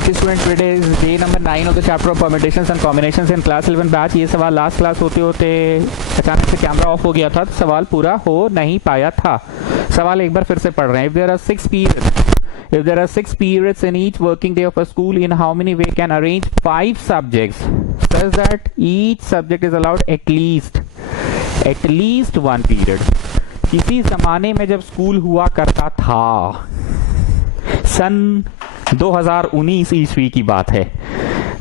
Okay student, today is day number 9 of the chapter of permutations and combinations in class 11 batch. ये सवाल last class होते होते अचानक से कैमरा ऑफ हो गया था, तो सवाल पूरा हो नहीं पाया था। सवाल एक बार फिर से पढ़ रहे हैं। If there are 6 periods in each working day of a school, in how many way can arrange 5 subjects such that each subject is allowed at least 1 period। किसी जमाने में जब स्कूल हुआ करता था, सन 2019 ईस्वी की बात है,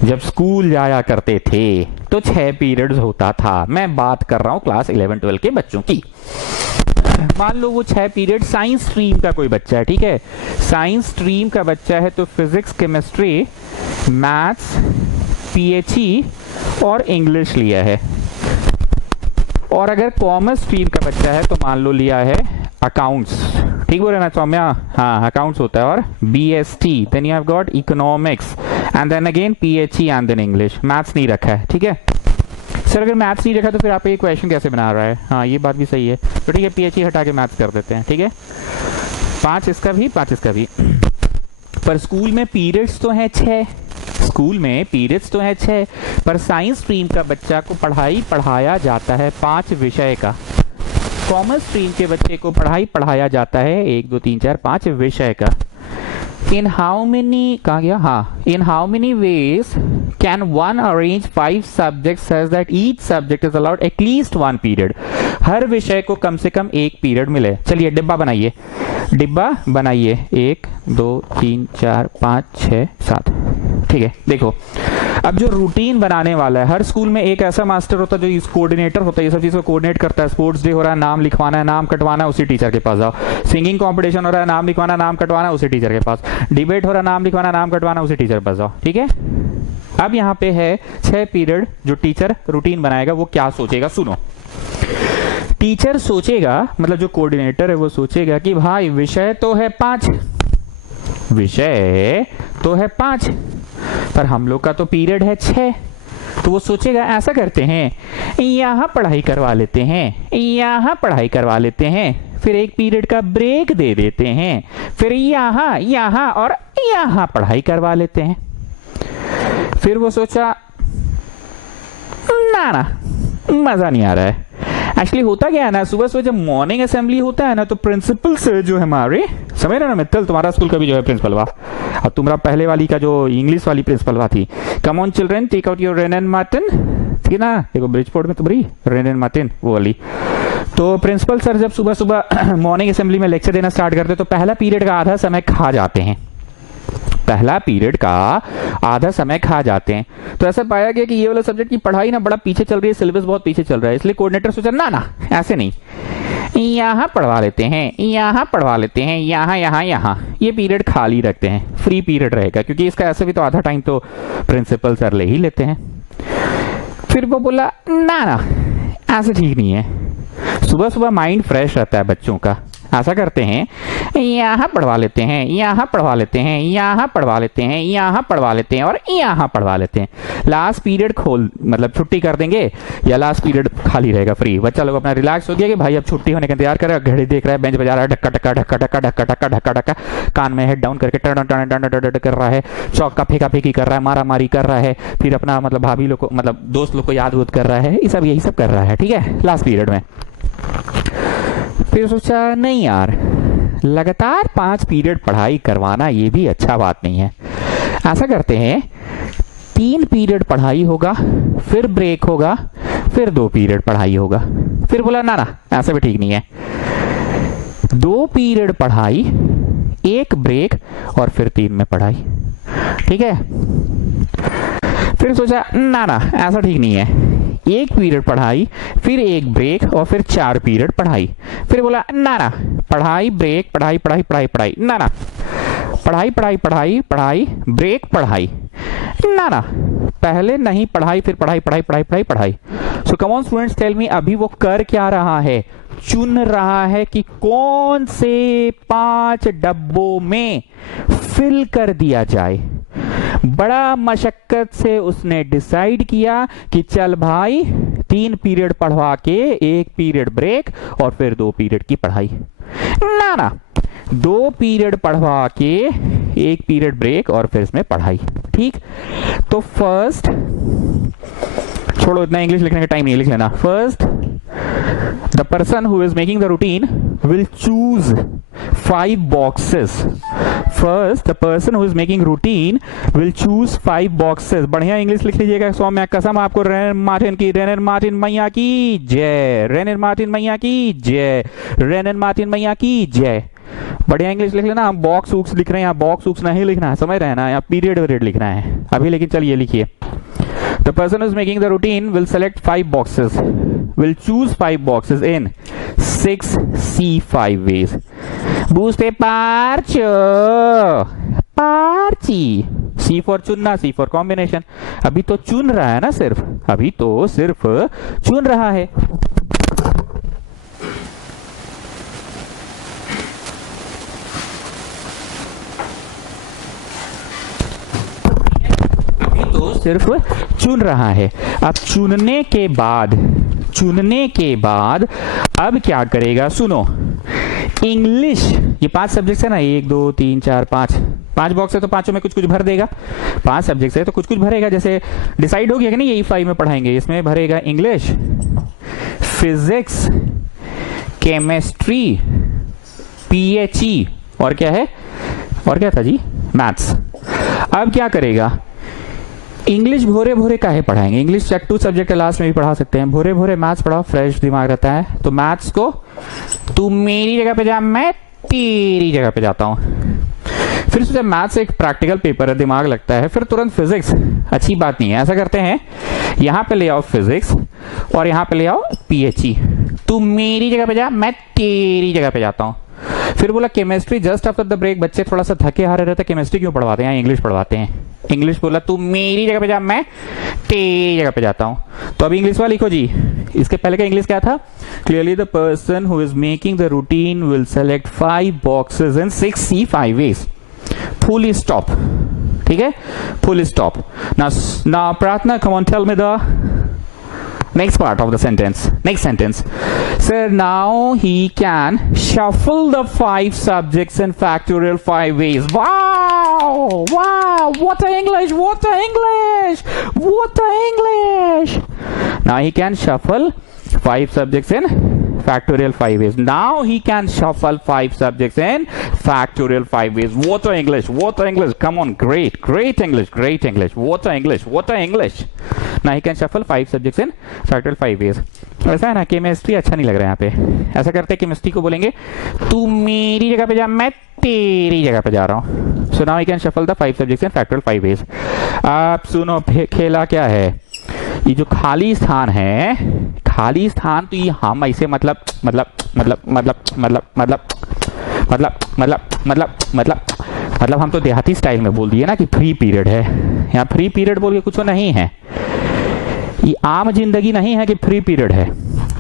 जब स्कूल जाया करते थे तो 6 पीरियड्स होता था। मैं बात कर रहा हूं क्लास 11-12 के बच्चों की। मान लो वो 6 पीरियड साइंस स्ट्रीम का कोई बच्चा है, ठीक है, साइंस स्ट्रीम का बच्चा है तो फिजिक्स, केमिस्ट्री, मैथ्स, पीएचई और इंग्लिश लिया है। और अगर कॉमर्स स्ट्रीम का बच्चा है तो मान लो लिया है अकाउंट्स, ठीक बोल रहे ना सौम्या? हाँ, अकाउंट्स होता है। और BST, then you have got economics and then again PHE and then English. Maths नहीं रखा है, ठीक है सर। अगर मैथ्स नहीं रखा तो फिर आप ये क्वेश्चन कैसे बना रहा है? हाँ, ये बात भी सही है। तो ठीक है, पीएचई हटा के मैथ्स कर देते हैं, ठीक है। 5 इसका भी, 5 इसका भी। पर स्कूल में पीरियड्स तो हैं 6, स्कूल में पीरियड्स तो हैं 6, पर साइंस स्ट्रीम का बच्चा को पढ़ाया जाता है 5 विषय का। कॉमर्स स्ट्रीम के बच्चे को पढ़ाया जाता है 1 2 3 4 5 विषय का। इन हाउ मेनी, कहा गया, हाँ, in how many ways can one arrange 5 subject such that each subject is allowed at least 1 period. हर विषय को कम से कम 1 पीरियड मिले। चलिए डिब्बा बनाइए, 1 2 3 4 5 6 7, ठीक है। देखो, अब जो रूटीन बनाने वाला है, हर स्कूल में एक ऐसा मास्टर होता है जो इस कोऑर्डिनेटर होता है, ये सब चीज़ को कोऑर्डिनेट करता है। स्पोर्ट्स डे हो रहा है, नाम लिखवाना है, नाम कटवाना है, उसी टीचर के पास जाओ। सिंगिंग कंपटीशन हो रहा है, नाम लिखवाना, नाम कटवाना, उसी टीचर के पास। डिबेट हो रहा है, नाम लिखवाना, नाम कटवाना, उसी टीचर के पास जाओ, ठीक है। अब यहाँ पे है 6 पीरियड, जो टीचर रूटीन बनाएगा वो क्या सोचेगा, सुनो। टीचर सोचेगा, मतलब जो कोऑर्डिनेटर है वो सोचेगा कि भाई विषय तो है 5, पर हम लोग का तो पीरियड है 6। तो वो सोचेगा ऐसा करते हैं, यहाँ पढ़ाई करवा लेते हैं, फिर 1 पीरियड का ब्रेक दे देते हैं, फिर यहाँ और यहाँ पढ़ाई करवा लेते हैं। फिर वो सोचा ना मजा नहीं आ रहा है। एक्चुअली होता क्या है ना, सुबह सुबह जब मॉर्निंग असेंबली होता है ना, तो प्रिंसिपल से जो है हमारे, समझ रहे ना मित्तल, तुम्हारा स्कूल का भी जो है प्रिंसिपल हुआ, और तुम्हारा पहले वाली का जो इंग्लिश वाली प्रिंसिपल हुआ थी, come on children take out your Wren and Martin, ठीक ना, देखो ब्रिजपोर्ट में तुम्हारी रेन एंड मार्टिन वो वाली। तो प्रिंसिपल सर जब सुबह सुबह मॉर्निंग असेंबली में लेक्चर देना स्टार्ट करते तो पहला पीरियड का आधा समय खा जाते हैं। तो ऐसा पाया गया कि ये वाला सब्जेक्ट की पढ़ाई ना बड़ा पीछे चल रही है, सिलेबस बहुत पीछे चल रहा है, इसलिए कोऑर्डिनेटर सोचा ना ऐसे नहीं, यहाँ पढ़वा लेते हैं, यहाँ ये पीरियड खाली रखते हैं, फ्री पीरियड रहेगा, क्योंकि इसका ऐसे भी तो आधा टाइम तो प्रिंसिपल सर ले ही लेते हैं। फिर वो बोला ना ऐसे ठीक नहीं है। सुबह सुबह माइंड फ्रेश रहता है बच्चों का, ऐसा करते हैं, यहाँ पढ़वा लेते हैं और यहाँ पढ़वा लेते हैं। लास्ट पीरियड मतलब छुट्टी कर देंगे, या लास्ट पीरियड खाली रहेगा फ्री। बच्चा लोग अपना रिलैक्स हो गया कि भाई अब छुट्टी होने का इंतजार कर रहा है, घड़ी देख रहा है, बेंच बजा रहा है, ढक्का, कान में हेड डाउन करके टन कर रहा है, चौका फेंका कर रहा है, मारा मारी कर रहा है, फिर अपना मतलब भाभी लोग को, मतलब दोस्त लोग को याद कर रहा है, यही सब कर रहा है, ठीक है, लास्ट पीरियड में। फिर सोचा नहीं यार, लगातार 5 पीरियड पढ़ाई करवाना ये भी अच्छा बात नहीं है। ऐसा करते हैं, 3 पीरियड पढ़ाई होगा, फिर ब्रेक होगा, फिर 2 पीरियड पढ़ाई होगा। फिर बोला ना ऐसा भी ठीक नहीं है, 2 पीरियड पढ़ाई, 1 ब्रेक और फिर 3 में पढ़ाई, ठीक है। फिर सोचा ना ऐसा ठीक नहीं है, 1 पीरियड पढ़ाई, फिर 1 ब्रेक और फिर 4 पीरियड पढ़ाई। फिर बोला ना पढ़ाई ब्रेक पढ़ाई ना पढ़ाई ब्रेक पढ़ाई ना पहले नहीं पढ़ाई फिर पढ़ाई। So come on students, tell me, अभी वो कर क्या रहा है? चुन रहा है कि कौन से 5 डब्बों में फिल कर दिया जाए। बड़ा मशक्कत से उसने डिसाइड किया कि चल भाई 3 पीरियड पढ़वा के 1 पीरियड ब्रेक और फिर 2 पीरियड की पढ़ाई। ना 2 पीरियड पढ़वा के एक पीरियड ब्रेक और फिर इसमें पढ़ाई। ठीक, तो फर्स्ट, छोड़ो इतना इंग्लिश लिखने का टाइम नहीं, लिख लेना। First, the person who is making the routine will choose 5 boxes. First, the person who is making routine will choose 5 boxes. बढ़िया इंग्लिश लिख लीजिएगा। सौम्या कसम आपको, रेनर मार्टिन मैया की जय, रेनर मार्टिन मैया की जय, रेनर मार्टिन मैया की जय। बढ़िया इंग्लिश लिख लेना। हम बॉक्स उक्स लिख रहे हैं, यहाँ बॉक्स उक्स नहीं लिखना है, समझ रहे हैं ना, यहाँ पीरियड वेरियड लिखना है अभी। लेकिन चलिए लिखिए, the person who is making the routine will select 5 boxes, will choose 5 boxes in 6 C5 ways. Buste parcho, parchi. C for चुनना, C for combination. अभी तो चुन रहा है ना, सिर्फ अभी तो सिर्फ चुन रहा है। तो सिर्फ चुन रहा है। अब चुनने के बाद अब क्या करेगा, सुनो। इंग्लिश, ये 5 सब्जेक्ट्स है ना, 1 2 3 4 5 बॉक्स है, तो पांचों में कुछ कुछ भर देगा। 5 सब्जेक्ट्स है तो कुछ कुछ भरेगा। जैसे डिसाइड हो गया कि नहीं, यही 5 में पढ़ाएंगे। इसमें भरेगा इंग्लिश, फिजिक्स, केमिस्ट्री, पीएचई, और क्या है, और क्या था जी, मैथ्स। अब क्या करेगा, इंग्लिश भोरे भोरे काहे पढ़ाएंगे, इंग्लिश 2 सब्जेक्ट लास्ट में भी पढ़ा सकते हैं। भोरे भोरे मैथ्स पढ़ाओ, फ्रेश दिमाग रहता है। तो मैथ्स को तू मेरी जगह पे जा, मैं तेरी जगह पे जाता हूं। फिर सोचा मैथ्स एक प्रैक्टिकल पेपर है, दिमाग लगता है। फिर तुरंत फिजिक्स, अच्छी बात नहीं है। ऐसा करते हैं, यहां पे ले आओ फिजिक्स और यहां पे ले आओ पीएचई। तू मेरी जगह पे जा, मैं तेरी जगह पे जाता हूं। फिर बोला chemistry, just after the break बच्चे थोड़ा सा थके हारे रहते, केमिस्ट्री क्यों पढ़वाते हैं, इंग्लिश पढ़वाते हैं। इंग्लिश बोला तू मेरी जगह पे जा, मैं तेरी जगह पे जाता हूं। तो अभी इंग्लिश वाला लिखो जी। इसके पहले का इंग्लिश क्या था, clearly the person who is making the routine will select 5 boxes in 6 C5 ways. Full stop, ठीक है, full stop. Now Prarthana, come on tell me the next part of the sentence. Next sentence. Sir, now he can shuffle the 5 subjects in factorial 5 ways. Wow! Wow! What a English! What a English! What a English! Now he can shuffle 5 subjects in factorial 5 ways. Now he can shuffle 5 subjects in factorial 5 ways. What a English! What a English! Come on, great! Great English! Great English! What a English! What a English! Now he can shuffle 5 subjects in factorial 5 ways. ऐसा है ना, chemistry अच्छा नहीं लग रहा है यहाँ पे। ऐसा करते हैं, केमिस्ट्री को बोलेंगे तू मेरी जगह पे जा, मैं तेरी जगह पे जा रहा हूँ। So now he can shuffle the 5 subjects in factorial 5 ways. आप सुनो, खेला क्या है, ये जो खाली स्थान है, खाली स्थान, तो ये हम ऐसे मतलब हम तो देहाती स्टाइल में बोल दिए ना कि फ्री पीरियड है। यहाँ फ्री पीरियड बोल के कुछ नहीं है, ये आम जिंदगी नहीं है कि फ्री पीरियड है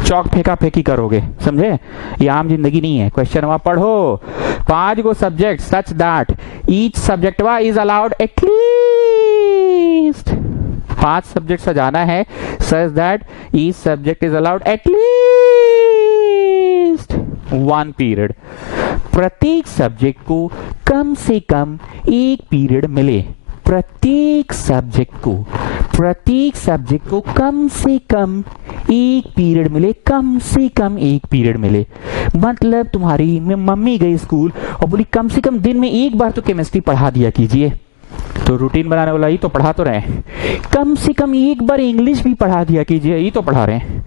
चौक फेंका फेंकी करोगे, समझे, ये आम जिंदगी नहीं है। क्वेश्चन वहां पढ़ो, 5 गो subject such that each subject is allowed at least 5 subject सजाना है, such that each subject is allowed at least 1 period. प्रत्येक सब्जेक्ट को कम से कम 1 पीरियड मिले। प्रत्येक सब्जेक्ट को कम से कम 1 पीरियड मिले, कम से कम 1 पीरियड मिले। मतलब तुम्हारी मम्मी गई स्कूल और बोली कम से कम दिन में 1 बार तो केमिस्ट्री पढ़ा दिया कीजिए, तो रूटीन बनाने वाला ये तो पढ़ा तो रहे हैं। कम से कम 1 बार इंग्लिश भी पढ़ा दिया कीजिए, ये तो पढ़ा रहे हैं।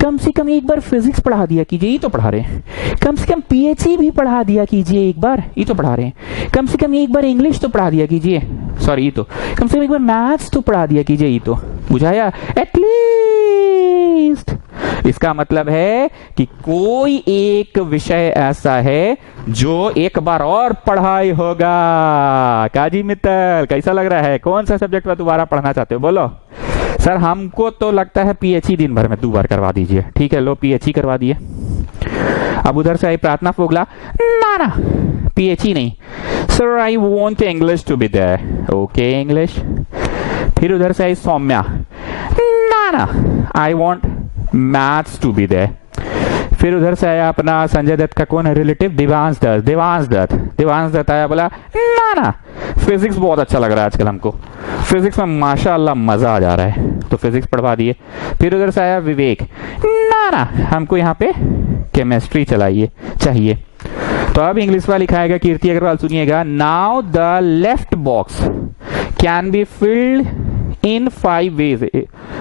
कम से कम 1 बार फिजिक्स पढ़ा दिया कीजिए, ये तो पढ़ा रहे हैं। कम से कम पीएचई भी पढ़ा दिया कीजिए 1 बार, ये तो पढ़ा रहे हैं। कम से कम 1 बार इंग्लिश तो पढ़ा दिया कीजिए, सॉरी ये तो कम से कम 1 बार मैथ्स तो पढ़ा दिया कीजिए, ये तो बुझाया, एटलीस्ट। इसका मतलब है कि कोई एक विषय ऐसा है जो 1 बार और पढ़ाई होगा। काजी मित्तल, कैसा लग रहा है, कौन सा सब्जेक्ट में दोबारा पढ़ना चाहते हो, बोलो। सर हमको तो लगता है पीएचई दिन भर में 2 बार करवा दीजिए। ठीक है, लो पीएचई करवा दिए। अब उधर से आई प्रार्थना फोगला, ना पीएचई नहीं sir, I want English to be there. Okay English. फिर उधर से आई सौम्या, ना I want maths to be there. फिर उधर से आया अपना संजय दत्त का कौन है रिलेटिव, देवांश दत्त। देवांश दत्त आया, बोला ना फिजिक्स बहुत अच्छा लग रहा है आजकल हमको, फिजिक्स में माशाअल्लाह मजा आ जा रहा है, तो फिजिक्स पढ़वा दिए। फिर उधर से आया विवेक, ना हमको यहाँ पे केमिस्ट्री चाहिए। तो अब इंग्लिश वाला लिखाएगा कीर्ति अग्रवाल, सुनिएगा। Now the left box can be filled in 5 ways.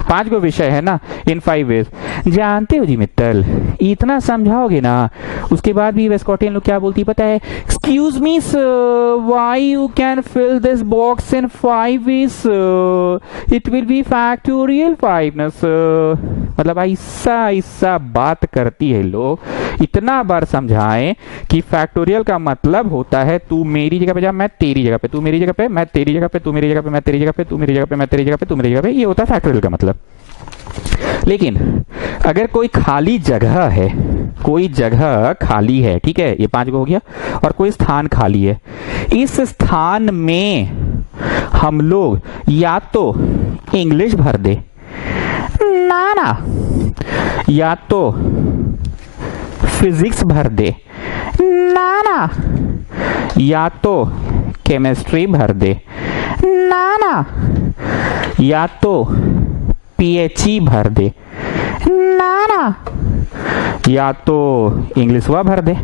5 गो विषय है ना, इन 5 वेज। जानते हो जी मित्तल, इतना समझाओगे ना, उसके बाद भी वेस्कॉटियन लोग क्या बोलती पता है, excuse me sir, why you can fill this box in 5 ways, it will be factorial 5 ना सर। मतलब ऐसा बात करती है लोग। इतना बार समझाएं कि फैक्टोरियल का मतलब होता है तू मेरी जगह पे जा, मैं तेरी जगह पे, तू मेरी जगह पे, मैं तेरी जगह पे, तू मेरी जगह पे, मैं तेरी जगह पे, तू मेरी जगह पे, मैं तेरी जगह पे, तू मेरी जगह पे, ये होता है फैक्टोरियल का मतलब। लेकिन अगर कोई खाली जगह है, कोई जगह खाली है, ठीक है, ये 5 गो हो गया, और कोई स्थान खाली है, इस स्थान में हम लोग या तो इंग्लिश भर दे, ना या तो फिजिक्स भर दे, ना या तो केमिस्ट्री भर दे, ना या तो पीएचई भर दे, ना या तो इंग्लिश वा भर दे,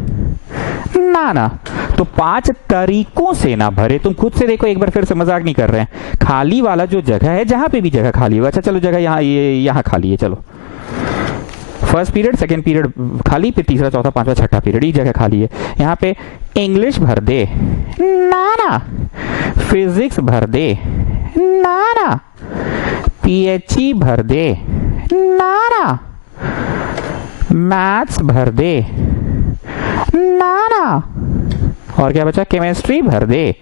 ना। तो 5 तरीकों से ना भरे। तुम खुद से देखो, एक बार फिर से मजाक नहीं कर रहे हैं। खाली वाला जो जगह है, जहां पे भी जगह खाली हो, अच्छा चलो जगह यहाँ खाली है, चलो फर्स्ट पीरियड, सेकंड पीरियड खाली, फिर तीसरा, चौथा, पांचवा, छठा पीरियड, ये जगह खाली है, यहाँ पे इंग्लिश भर दे, ना फिजिक्स भर दे, ना पीएचई भर दे, ना मैथ्स भर दे, ना और क्या बचा, केमिस्ट्री भर दे,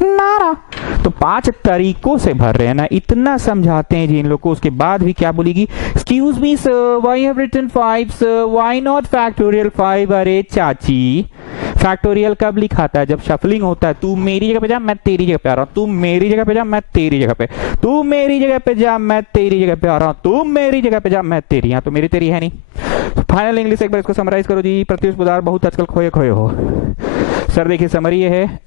ना। तो 5 तरीकों से भर रहे हैं ना, इतना समझाते हैं जी इन लोग को। उसके बाद भी क्या बोलेगी, excuse me sir, why have written 5 sir, why not factorial 5। अरे चाची, फैक्टोरियल कब लिखाता है, जब शफलिंग होता है। तू मेरी जगह पे जा, मैं तेरी जगह पे आ रहा हूं, तू मेरी जगह पे जा, मैं तेरी जगह पे, तू मेरी जगह पे जा, मैं तेरी जगह पे आ रहा हूं, तू मेरी जगह पे जा, मैं तेरी, यहाँ तो मेरी तेरी है नहीं। फाइनल इंग्लिश एक बार इसको समराइज करो जी। प्रत्युष पुदार, बहुत आजकल खोए हो सर। देखिए समरी ये है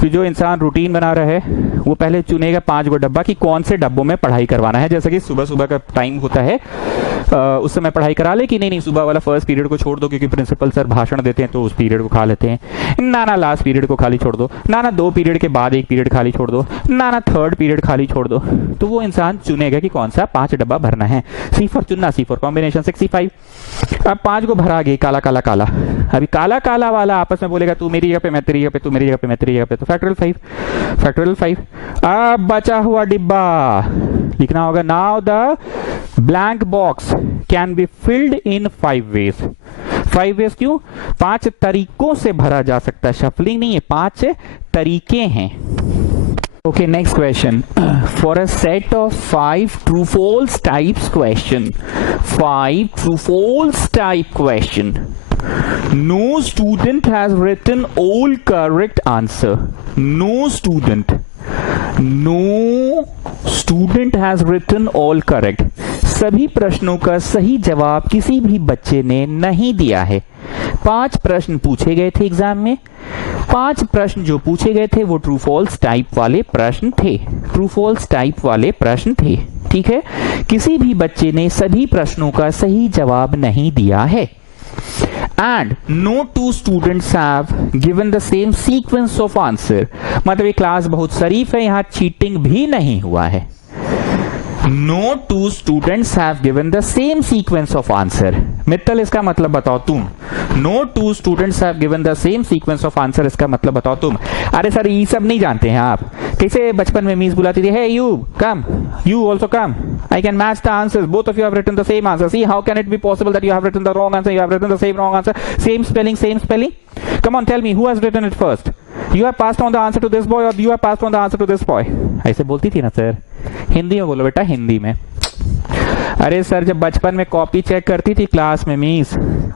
कि जो इंसान रूटीन बना रहा है वो पहले चुनेगा 5 गो डब्बा कि कौन से डब्बों में पढ़ाई करवाना है। जैसे कि सुबह का टाइम होता है, उस समय पढ़ाई करा ले कि नहीं सुबह वाला फर्स्ट पीरियड को छोड़ दो, क्योंकि प्रिंसिपल सर भाषण देते हैं तो उस पीरियड को खा लेते हैं, ना लास्ट पीरियड को खाली छोड़ दो, ना 2 पीरियड के बाद 1 पीरियड खाली छोड़ दो, ना 3rd पीरियड खाली छोड़ दो। तो वो इंसान चुनेगा कि कौन सा 5 डब्बा भरना है। सी फॉर चुनना, सी फॉर कॉम्बिनेशन, 65। अब 5 को भरा गए, काला काला काला। अभी काला काला वाला आपस में बोलेगा तू मेरी जगह पे, मैं तेरी जगह पे, तू मेरी जगह पे, मैं तेरी जगह पे, तो फैक्टोरियल 5। अब बचा हुआ डिब्बा लिखना होगा, now the blank box can be filled in 5 ways. 5 ways क्यों? 5 तरीकों से भरा जा सकता है, शफलिंग नहीं है, 5 तरीके हैं। Okay, next question. For a set of 5 true-false types question, 5 true-false type question, no student has written all correct answer. No student has written all correct. सभी प्रश्नों का सही जवाब किसी भी बच्चे ने नहीं दिया है। 5 प्रश्न पूछे गए थे एग्जाम में। 5 प्रश्न जो पूछे गए थे वो ट्रू फॉल्स टाइप वाले प्रश्न थे। ट्रू फॉल्स टाइप वाले प्रश्न थे, ठीक है। किसी भी बच्चे ने सभी प्रश्नों का सही जवाब नहीं दिया है। And no 2 students have given the same sequence of answer. मतलब ये क्लास बहुत शरीफ है, यहाँ चीटिंग भी नहीं हुआ है। No 2 students have given the same sequence of answer. Mittal इसका मतलब बताओ तुम। No 2 students have given the same sequence of answer, इसका मतलब बताओ तुम। अरे सर ये सब नहीं जानते हैं आप। कैसे बचपन में मिस बुलाती थी, hey you come, you also come, I can match the answers, both of you have written the same answer, see how can it be possible that you have written the wrong answer, you have written the same wrong answer, same spelling, come on tell me who has written it first, you have passed on the answer to this boy or you have passed on the answer to this boy। ऐसे बोलती थी ना sir. Hindi में बोलो बेटा, हिंदी में। अरे sir जब बचपन में कॉपी चेक करती थी क्लास में मिस,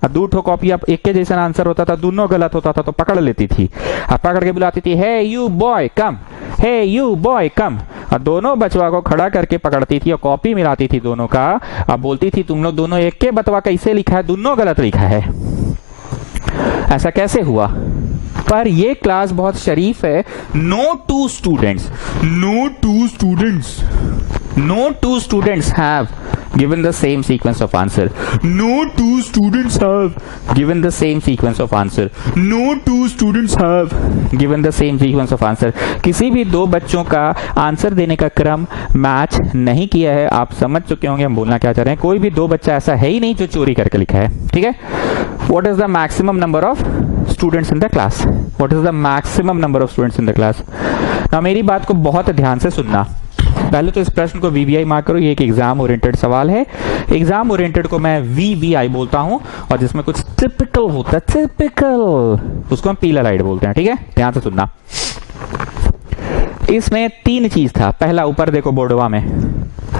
2 ठो कॉपी अब एक के जैसा आंसर होता था, दोनों गलत होता था तो पकड़ लेती थी। अब पकड़ के बुलाती थी, hey you boy come, hey you boy come, और दोनों बचवा को खड़ा करके पकड़ती थी और कॉपी मिलाती थी दोनों का। अब बोलती थी तुम लोग दोनों एक के बतवा कैसे लिखा है, दोनों गलत लिखा है, ऐसा कैसे हुआ। पर ये क्लास बहुत शरीफ है। No two students have given the same sequence of answer. No two students have given the same sequence of answer. No two students have given the same sequence of answer. किसी भी दो बच्चों का answer देने का क्रम match नहीं किया है। आप समझ चुके होंगे हम बोलना क्या चाह रहे हैं। कोई भी दो बच्चा ऐसा है ही नहीं जो चोरी करके लिखा है, ठीक है। What is the maximum number of students in the class? What is the maximum number of students in the class? ना मेरी बात को बहुत ध्यान से सुनना। पहले तो इस प्रश्न को VVI मार्क करो, ये एक एग्जाम ओरिएंटेड सवाल है। एग्जाम ओरिएंटेड को मैं VVI बोलता हूं, और जिसमें कुछ टिपिकल होता है, टिपिकल, उसको हम पीला लाइट बोलते हैं, ठीक है। ध्यान से सुनना। इसमें तीन चीज था। पहला, ऊपर देखो बोर्डवा में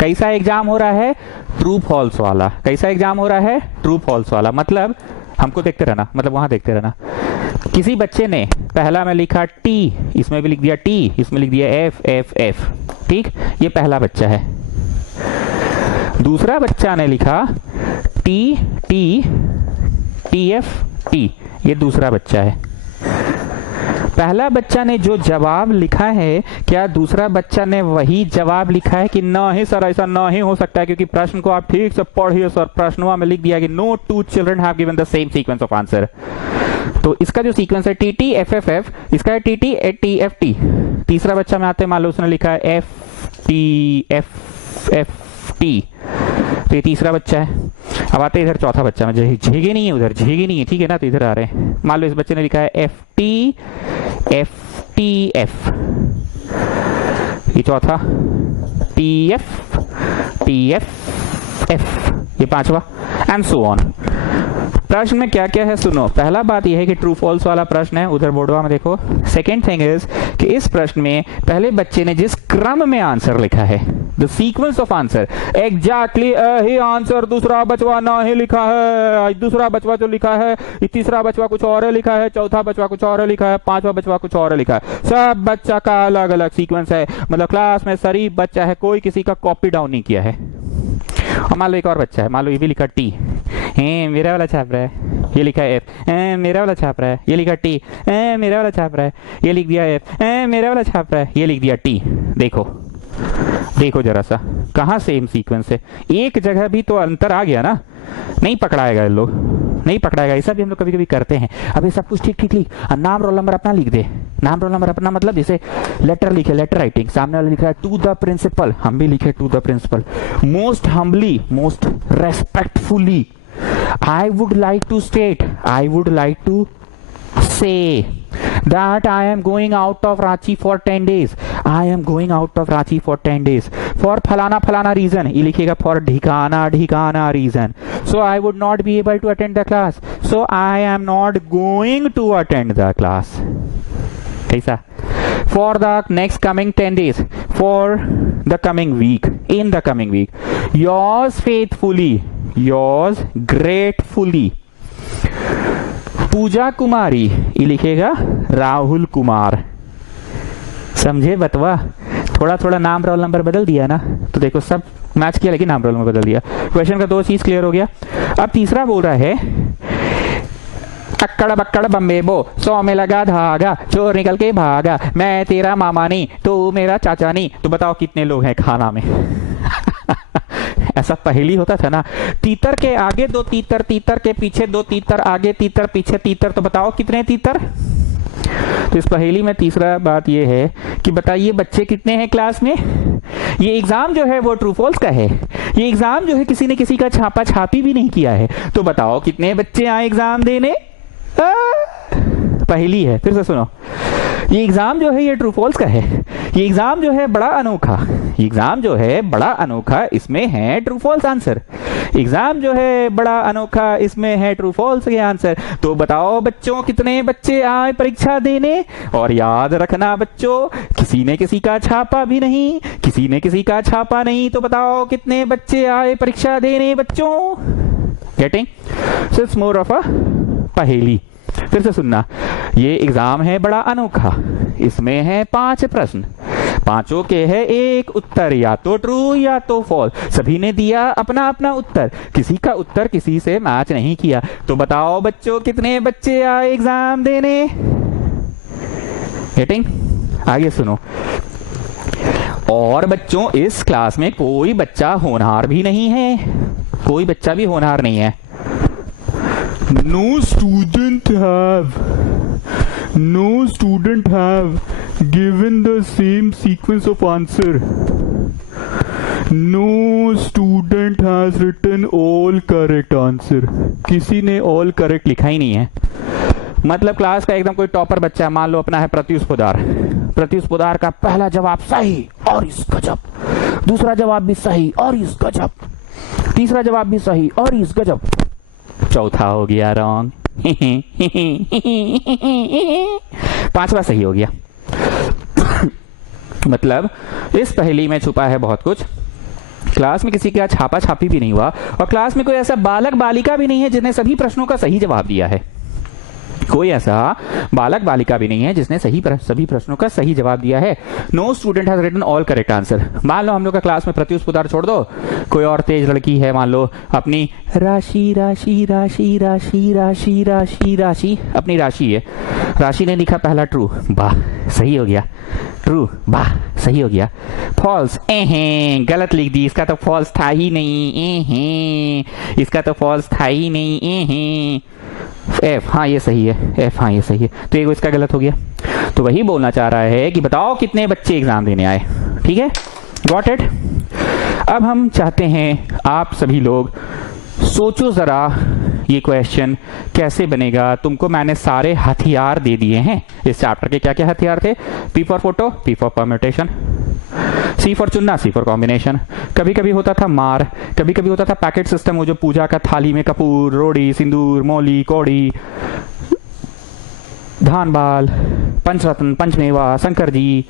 कैसा एग्जाम हो रहा है, ट्रू फॉल्स वाला। कैसा एग्जाम हो रहा है, ट्रू फॉल्स वाला। मतलब हमको देखते रहना, मतलब वहां देखते रहना। किसी बच्चे ने पहला में लिखा टी, इसमें भी लिख दिया टी, इसमें लिख दिया एफ एफ एफ, ठीक, ये पहला बच्चा है। दूसरा बच्चा ने लिखा T T T F T, ये दूसरा बच्चा है। पहला बच्चा ने जो जवाब लिखा है, क्या दूसरा बच्चा ने वही जवाब लिखा है कि ना ही सर, ऐसा ना ही हो सकता है, क्योंकि प्रश्न को आप ठीक से पढ़िए सर। प्रश्नवा में लिख दिया कि no two children have given the same sequence of answer. तो इसका जो सीक्वेंस है T T F F F, इसका है T T T F T. तीसरा बच्चा में आते मान लो उसने लिखा है F T F F T, तो ये तीसरा बच्चा है। अब आते इधर चौथा बच्चा में, झेगे नहीं है उधर, झेगे नहीं है, ठीक है ना। तो इधर आ रहे हैं, मान लो इस बच्चे ने लिखा है एफ टी एफ, ये चौथा, टी एफ एफ, ये पांचवा, एंड सो ऑन। प्रश्न में क्या क्या है सुनो। पहला बात यह है कि ट्रू फॉल्स वाला प्रश्न है, उधर बोर्डवा में देखो। सेकेंड थिंग इज कि इस प्रश्न में पहले बच्चे ने जिस क्रम में आंसर लिखा है, the sequence of answer, exactly he answer दूसरा बचवा ना ही लिखा है। दूसरा बचवा जो लिखा है, तीसरा बचवा कुछ और लिखा है, चौथा बचवा कुछ और लिखा है, पांचवा बचवा कुछ और लिखा है। सब बच्चा का अलग अलग सीक्वेंस है। मतलब क्लास में शरीफ बच्चा है, कोई किसी का कॉपी डाउन नहीं किया है। और मान लो एक और बच्चा है, मान लो ये भी लिखा टी, मेरा वाला छाप रहा है, ये लिखा है एफ, मेरा वाला छाप रहा है, ये लिखा टी, मेरा वाला छाप रहा है, ये लिख दिया एफ, मेरा वाला छाप रहा है, ये लिख दिया टी। देखो देखो जरा सा, कहाँ सेम सीक्वेंस है। एक जगह भी तो अंतर आ गया ना, नहीं पकड़ाएगा लोग, नहीं पकड़ाएगा। ऐसा भी हम लोग कभी कभी करते हैं। अभी सब कुछ ठीक ठीक लिख, नाम रोल नंबर अपना लिख दे। नाम रोल नंबर अपना मतलब जैसे लेटर लिखे, लेटर राइटिंग, सामने वाला लिख रहा है टू द प्रिंसिपल, हम भी लिखे to the principal. Most humbly, most respectfully, I would like to state, I would like to say that I am going out of Ranchi for 10 days. I am going out of Ranchi for 10 days. For फलाना फलाना reason, ये लिखेगा for ढिकाना ढिकाना reason. So I would not be able to attend the class. So I am not going to attend the class. कैसा? For the next coming 10 days. For the coming week. In the coming week. Yours faithfully. Yours gratefully. पूजा कुमारी, ये लिखेगा राहुल कुमार। समझे बतवा? थोड़ा थोड़ा नाम roll number बदल दिया ना, तो देखो सब मैच किया लेकिन नाम रोल नंबर बदल दिया। क्वेश्चन का दो चीज क्लियर हो गया। अब तीसरा बोल रहा है अक्कड़ बक्कड़ बम्बे बो, 100 में लगा धागा, चोर निकल के भागा, मैं तेरा मामा नहीं तो मेरा चाचा नहीं। तो बताओ कितने लोग हैं खाना में? ऐसा पहेली होता था ना, तीतर के आगे दो तीतर, तीतर के पीछे दो तीतर, आगे तीतर पीछे तीतर। तो बताओ कितने तीतर? तो इस पहेली में तीसरा बात यह है कि बताइए बच्चे कितने हैं क्लास में। ये एग्जाम जो है वो ट्रू फॉल्स का है। ये एग्जाम जो है किसी ने किसी का छापा छापी भी नहीं किया है। तो बताओ कितने बच्चे आए एग्जाम देने? पहेली है, फिर से सुनो। ये एग्जाम जो है ये ट्रू फॉल्स का है। ये एग्जाम जो है बड़ा अनोखा, ये एग्जाम जो है बड़ा अनोखा, इसमें है ट्रू फॉल्स आंसर। एग्जाम जो है बड़ा अनोखा, इसमें है ट्रू फॉल्स के आंसर। तो बताओ बच्चों कितने बच्चे आए परीक्षा देने? और याद रखना बच्चों, किसी ने किसी का छापा भी नहीं, किसी ने किसी का छापा नहीं। तो बताओ कितने बच्चे आए परीक्षा देने बच्चों? Getting? So it's more of a पहेली। फिर से सुनना, ये एग्जाम है बड़ा अनोखा, इसमें है 5 प्रश्न। पांचों के है एक उत्तर, या तो ट्रू या तो फॉल्स। सभी ने दिया अपना अपना उत्तर, किसी का उत्तर किसी से मैच नहीं किया। तो बताओ बच्चों कितने बच्चे आए एग्जाम देने? गेटिंग? आगे सुनो। और बच्चों इस क्लास में कोई बच्चा होनहार भी नहीं है, कोई बच्चा भी होनहार नहीं है। No student have given the same sequence of answer. No student has written all correct answer. किसी ने ऑल करेक्ट लिखा ही नहीं है। मतलब क्लास का एकदम कोई टॉपर बच्चा है, मान लो अपना है प्रत्युष पोदार। प्रत्युष पोदार का पहला जवाब सही और इस गजब, दूसरा जवाब भी सही और इस गजब, तीसरा जवाब भी सही और इस गजब, चौथा हो गया रॉन्ग, पांचवा सही हो गया। मतलब इस पहेली में छुपा है बहुत कुछ। क्लास में किसी का छापा छापी भी नहीं हुआ, और क्लास में कोई ऐसा बालक बालिका भी नहीं है जिसने सभी प्रश्नों का सही जवाब दिया है। कोई ऐसा बालक बालिका भी नहीं है जिसने सभी प्रश्नों का सही जवाब दिया है। No student has written all correct answer. मान लो हम लोग का क्लास में प्रत्युष पोदार छोड़ दो, कोई और तेज लड़की है, मान लो अपनी राशि राशि राशि राशि राशि राशि राशि अपनी राशि है, राशि ने लिखा पहला ट्रू, वाह सही हो गया, ट्रू, वाह सही हो गया। फॉल्स, गलत लिख दी, इसका तो फॉल्स था ही नहीं, इसका तो फॉल्स था ही नहीं। एफ, हाँ ये सही है, एफ, हाँ ये सही है, तो एक इसका गलत हो गया। तो वही बोलना चाह रहा है कि बताओ कितने बच्चे एग्जाम देने आए। ठीक है, गॉट इट। अब हम चाहते हैं आप सभी लोग सोचो जरा ये क्वेश्चन कैसे बनेगा। तुमको मैंने सारे हथियार दे दिए हैं इस चैप्टर के। क्या क्या हथियार थे? P for photo, P for permutation, C for चुनना, सी फॉर कॉम्बिनेशन, कभी कभी होता था मार, कभी कभी होता था पैकेट सिस्टम, वो जो पूजा का थाली में कपूर, रोड़ी, सिंदूर, मौली, कौड़ी, धान बाल, पंचरत्न, पंचमेवा, शंकर जी,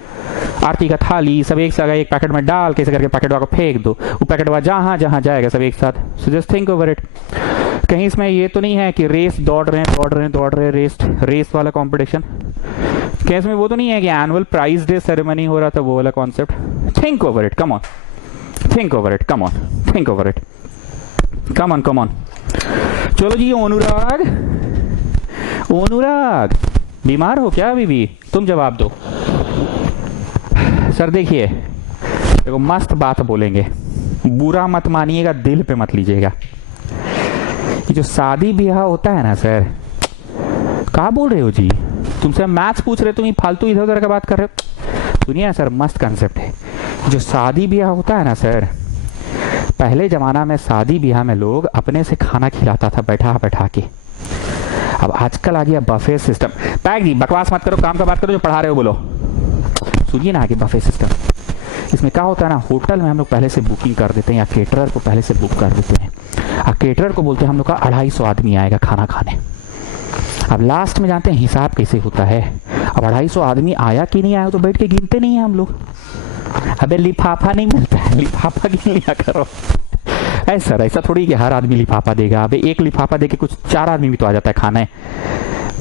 आरती का थाली, सब एक जगह एक पैकेट में डाल के करके पैकेट को फेंक दो, वो पैकेट जहां जहां जाएगा सब एक साथ। So just think over it. कहीं इसमें ये तो नहीं है कि रेस दौड़ रहे रेस वाला कंपटीशन। कहीं इसमें वो तो नहीं है कि एनुअल प्राइज डे सेरेमनी हो रहा था, वो वाला concept. Think over it, come on, think over it, come on, think over it, come on, come on. चलो जी, अनुराग बीमार हो क्या अभी भी? तुम जवाब दो। सर देखिए, देखो मस्त बात बोलेंगे, बुरा मत मानिएगा, दिल पे मत लीजिएगा। ये जो शादी ब्याह होता है ना सर, कहा बोल रहे हो जी? तुमसे मैथ्स पूछ रहे, तुम ही फालतू इधर उधर का बात कर रहे हो। सुनिए सर, मस्त कंसेप्ट है। जो शादी ब्याह होता है ना सर, पहले जमाना में शादी ब्याह में लोग अपने से खाना खिलाता था बैठा बैठा के। अब आजकल आ गया बफे सिस्टम। पैक जी बकवास मत करो, काम का बात करो, जो पढ़ा रहे हो बोलो। सुनिए ना आगे बफे सिस्टम। इसमें क्या होता है ना, होटल में हम लोग पहले से बुकिंग कर देते हैं या केटरर को पहले से बुक कर देते हैं। अब केटरर को बोलते हैं हम लोग का 250 आदमी आएगा खाना खाने। अब लास्ट में जानते हैं हिसाब कैसे होता है। अब 250 आदमी आया कि नहीं आया तो बैठ के गिनते नहीं है हम लोग। अबे लिफाफा नहीं मिलता है, लिफाफा गिन लिया करो। ऐसा ऐसा थोड़ी कि हर आदमी लिफाफा देगा। अबे एक लिफाफा देके कुछ 4 आदमी भी तो आ जाता है खाना है,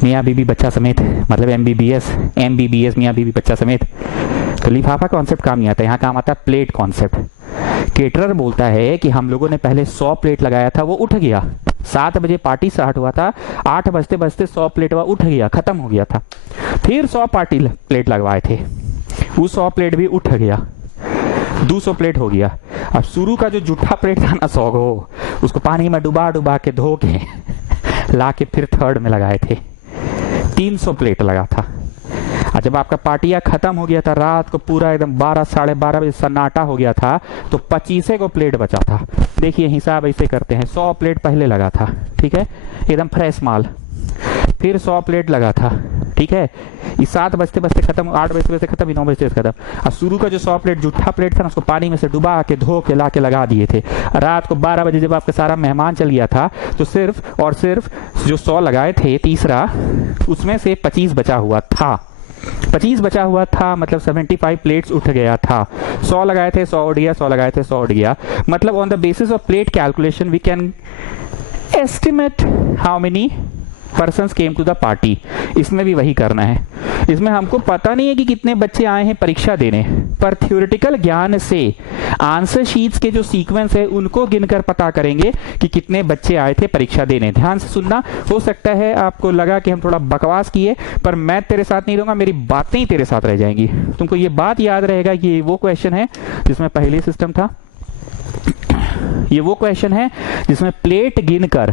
मियाँ बीबी बच्चा समेत, मतलब एमबीबीएस मियाँ बीबी बच्चा समेत। तो लिफाफा कॉन्सेप्ट काम नहीं आता, यहाँ काम आता है प्लेट कॉन्सेप्ट। केटरर बोलता है कि हम लोगों ने पहले 100 प्लेट लगाया था, वो उठ गया। 7 बजे पार्टी स्टार्ट हुआ था, 8 बजते बजते 100 प्लेट हुआ, उठ गया, खत्म हो गया था। फिर 100 प्लेट लगवाए थे, वो 100 प्लेट भी उठ गया, 200 प्लेट हो गया। अब शुरू का जो जूठा प्लेट था ना 100 को, उसको पानी में डुबा डुबा के धो के ला के फिर थर्ड में लगाए थे, 300 प्लेट लगा था। और जब आपका पार्टियां खत्म हो गया था, रात को पूरा एकदम 12 साढ़े 12 बजे सन्नाटा हो गया था, तो 25 को प्लेट बचा था। देखिए हिसाब ऐसे करते हैं, 100 प्लेट पहले लगा था, ठीक है, एकदम फ्रेश माल। फिर 100 प्लेट लगा था, ठीक है, ये 7 बजते बजते खत्म, 8 बजते बजते खत्म, 9 बजते खत्म। और शुरू का जो 100 प्लेट जूठा प्लेट था ना, उसको पानी में से डुबा के धो के ला के लगा दिए थे। रात को 12 बजे जब आपका सारा मेहमान चल गया था, तो सिर्फ और सिर्फ जो 100 लगाए थे तीसरा, उसमें से 25 बचा हुआ था। 25 बचा हुआ था मतलब 75 प्लेट्स उठ गया था। 100 लगाए थे 100 उठ गया, 100 लगाए थे 100 उठ गया। मतलब on the basis of plate calculation we can estimate how many persons came to the party। इसमें भी वही करना है। इसमें हमको पता नहीं है कि कितने बच्चे आए हैं परीक्षा देने, पर थ्योरेटिकल ज्ञान से आंसर शीट्स के जो सीक्वेंस है उनको गिनकर पता करेंगे कि कितने बच्चे आए थे परीक्षा देने। ध्यान से सुनना। हो सकता है आपको लगा कि हम थोड़ा बकवास किए, पर मैं तेरे साथ नहीं रहूंगा, मेरी बातें ही तेरे साथ रह जाएंगी। तुमको ये बात याद रहेगा कि ये वो क्वेश्चन है जिसमें पहले सिस्टम था, ये वो क्वेश्चन है जिसमें प्लेट गिनकर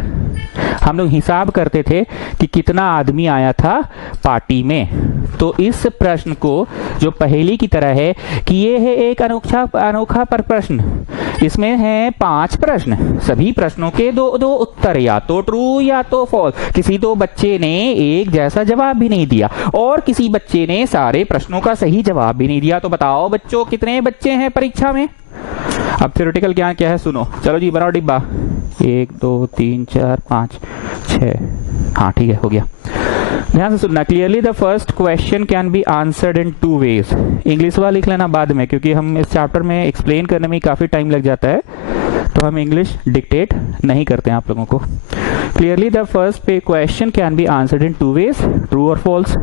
हम लोग हिसाब करते थे कि कितना आदमी आया था पार्टी में। तो इस प्रश्न को जो पहेली की तरह है कि ये है एक अनोखा पर प्रश्न, इसमें है 5 प्रश्न, सभी प्रश्नों के दो उत्तर, या तो ट्रू या तो फॉल्स। किसी दो बच्चे ने एक जैसा जवाब भी नहीं दिया और किसी बच्चे ने सारे प्रश्नों का सही जवाब भी नहीं दिया। तो बताओ बच्चों कितने बच्चे हैं परीक्षा में? अब थ्योरेटिकल ज्ञान क्या है सुनो। चलो जी बनाओ डिब्बा। 1 2 3 4 5 6। हाँ ठीक है, हो गया। ध्यान से सुनना। Clearly the first question can be answered in 2 ways. English वाला लिख लेना बाद में, क्योंकि हम इस चैप्टर में एक्सप्लेन करने में काफी टाइम लग जाता है, तो हम इंग्लिश डिक्टेट नहीं करते हैं आप लोगों को। Clearly the first question can be answered in 2 ways, true और false.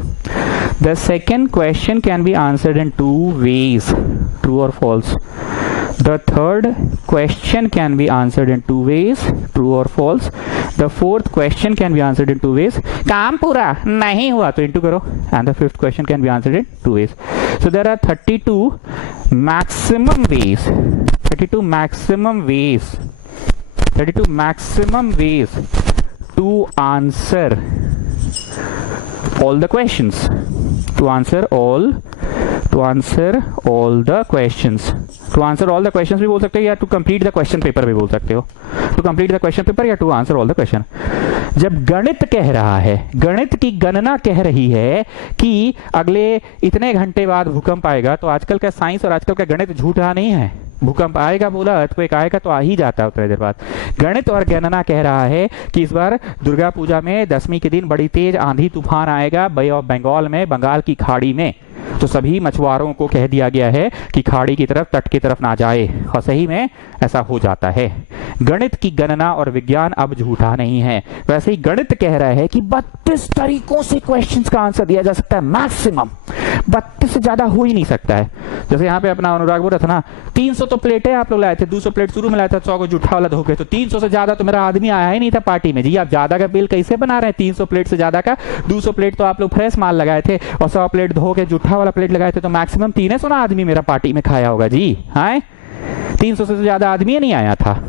The second question can be answered in 2 ways, true और false. The third question can be answered in 2 ways, true or false. The fourth question can be answered in 2 ways. काम पूरा नहीं हुआ तो into करो। And the fifth question can be answered in 2 ways. So there are 32 maximum ways. 32 maximum ways. 32 maximum ways to answer all the questions. To answer all the questions. To answer all the questions भी बोल सकते हो, या to complete the question paper भी बोल सकते हो। To complete the question paper या to answer all the question. जब गणित कह रहा है, गणित की गणना कह रही है कि अगले इतने घंटे बाद भूकंप आएगा, तो आजकल का साइंस और आजकल का गणित झूठा नहीं है। भूकंप आएगा बोला, अर्थक्वेक आएगा तो आ ही जाता है उतने देर बाद। गणित और गणना कह रहा है कि इस बार दुर्गा पूजा में 10वीं के दिन बड़ी तेज आंधी तूफान आएगा बे ऑफ बंगाल में, बंगाल की खाड़ी में। तो सभी मछुआरों को कह दिया गया है कि खाड़ी की तरफ, तट की तरफ ना जाए, और सही में ऐसा हो जाता है। गणित की गणना और विज्ञान अब झूठा नहीं है। वैसे ही गणित कह रहा है कि 32 तरीकों से क्वेश्चंस का आंसर दिया जा सकता है, मैक्सिमम 32 से ज्यादा हो ही नहीं सकता है। जैसे यहाँ पे अपना अनुराग बोल रहा था ना, 300 तो प्लेट है आप लोग लाए थे, 200 प्लेट शुरू में लाया था, 100 को जूठा वाला धो गए, तो 300 से ज्यादा तो मेरा आदमी आया ही नहीं था पार्टी में। जी आप ज्यादा का बिल कैसे बना रहे हैं? 300 प्लेट से ज्यादा का 200 प्लेट तो आप लोग फ्रेश माल लगाए थे, और 100 प्लेट धो के जूठा वाला प्लेट लगाए थे, तो मैक्सिमम 300 ना आदमी मेरा पार्टी में खाया होगा जी। हाँ 300 से ज्यादा आदमी नहीं आया था।